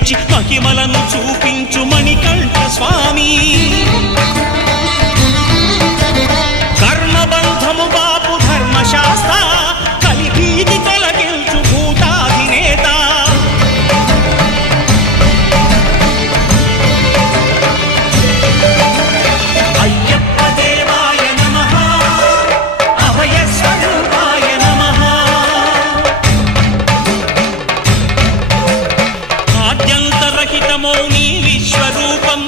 కరుణించి మహిమలను చూపించు మణికంఠ స్వామి. కర్మబంధము బాపు ధర్మశాస్త్ర కలిభీతి తొలగించు భూతాధినేత. అయ్యప్ప దేవాయ నమః అభయ స్వరూపాయ నమః. ఆద్యంతరహితమౌ నీ విశ్వరూపం